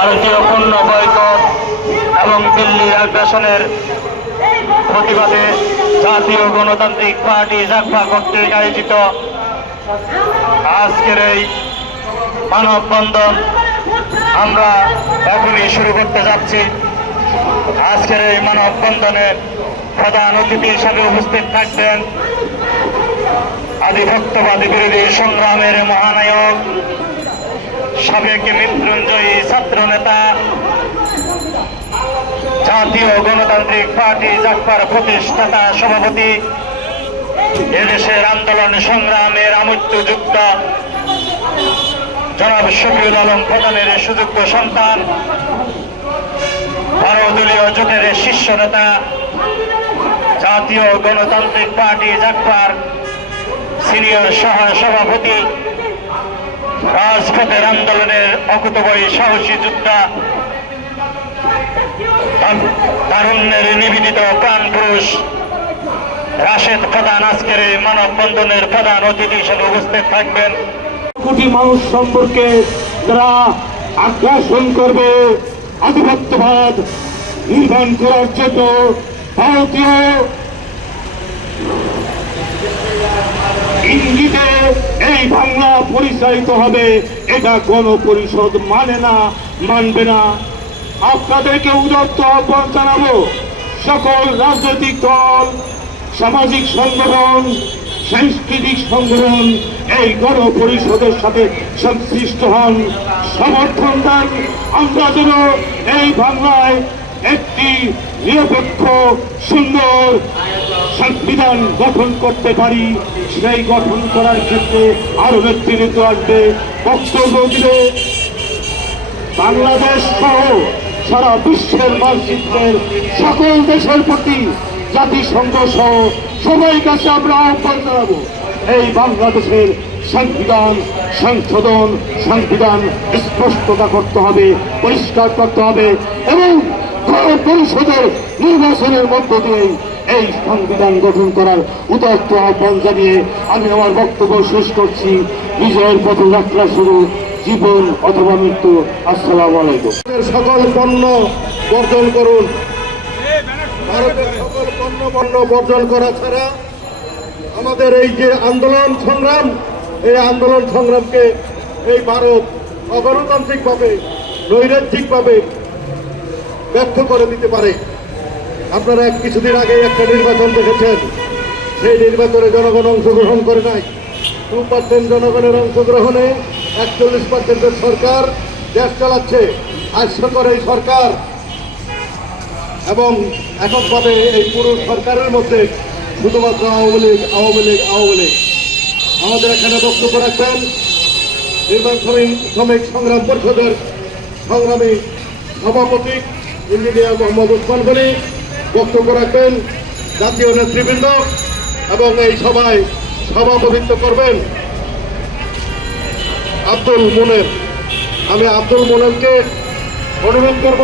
ভারতীয় পণ্য বয়কট এবং দিল্লির আগ্রাসনের প্রতিবাদে জাতীয় গণতান্ত্রিক পার্টি জাগপা কর্তৃক আয়োজিত আজকের এই মানববন্ধন আমরা এখনই শুরু করতে যাচ্ছি। আজকের এই মানববন্ধনে প্রধান অতিথি হিসাবে উপস্থিত থাকবেন আধিপত্যবাদী বিরোধী সংগ্রামের মহানায়ক, সাবেক মৃত্যুঞ্জয়ী ছাত্র নেতা, জাতীয় গণতান্ত্রিক পার্টি জাগপার প্রতিষ্ঠাতা সভাপতি, এদেশের আন্দোলন সংগ্রামের আমূর্ত যোদ্ধা জনাব শফিউল আলম প্রধানের সুযোগ্য সন্তান, ভারতীয় জোটের শীর্ষ নেতা, জাতীয় গণতান্ত্রিক পার্টি জাগপার সিনিয়র সহ সভাপতি, রাজপথের আন্দোলনের অকুতবয়ী সাহসী যোদ্ধা, তারুণ্যের নিবেদিত প্রাণ পুরুষ রাশেদ প্রধান আজকের এই মানববন্ধনের প্রধান অতিথি হিসেবে উপস্থিত থাকবেন। কোটি মানুষ সম্পর্কে যারা আগ্রাসন করবে, আধিপত্যবাদ নির্মাণ করার জন্য ভারতীয় ইঙ্গিতে এই বাংলা পরিচালিত হবে, এটা গণপরিষদ মানে না, মানবে না। আপনাদেরকে উদাত্ত আহ্বান জানাবো, সকল রাজনৈতিক দল, সামাজিক সংগঠন, সাংস্কৃতিক সংগঠন এই গণপরিষদের সাথে সংশ্লিষ্ট হন, সমর্থন দেন। আমরা যেন এই বাংলায় একটি নিরপেক্ষ সুন্দর সংবিধান গঠন করতে পারি। সেই গঠন করার ক্ষেত্রে আরো নেতৃত্ব আসবে। বক্তব্য দিলে বাংলাদেশ সহ সারা বিশ্বের মানচিত্রের সকল দেশের প্রতি জাতিসংঘ সহ সবাই কাছে আমরা আহ্বান জানাবো, এই বাংলাদেশের সংবিধান সংশোধন, সংবিধান স্পষ্টতা করতে হবে, পরিষ্কার করতে হবে এবং পরিষদের নির্বাচনের মধ্য দিয়ে এই সংবিধান গঠন করার উদাত্ত আহ্বান জানিয়ে আমি আমার বক্তব্য শেষ করছি। বিজয়ের পথযাত্রা শুরু, জীবন অথবা মৃত্যু। আসসালামু আলাইকুম। সকল পণ্য বর্জন করুন। ভারতের সকল পণ্য বর্জন করা ছাড়া আমাদের এই যে আন্দোলন সংগ্রাম, এই আন্দোলন সংগ্রামকে এই ভারত অগণতান্ত্রিকভাবে, নৈরাজ্যিকভাবে ব্যর্থ করে দিতে পারে। আপনারা কিছুদিন আগে একটা নির্বাচন দেখেছেন, সেই নির্বাচনে জনগণ অংশগ্রহণ করে নাই। 2% জনগণের অংশগ্রহণে 41% সরকার দেশ চালাচ্ছে। হাস্যকর এই সরকার এবং এককভাবে এই পুরো সরকারের মধ্যে শুধুমাত্র আওয়ামী লীগ। আমাদের এখানে বক্তব্য রাখবেন নির্মাণ শ্রমিক সংগ্রাম পরিষদের সংগ্রামী সভাপতি ইঞ্জিনিয়ার মোহাম্মদ ওসমান গনি। বক্তব্য রাখবেন জাতীয় নেতৃবৃন্দ এবং এই সভায় সভাপতিত্ব করবেন আব্দুল মোনেম। আমি আব্দুল মোনেমকে অনুরোধ করব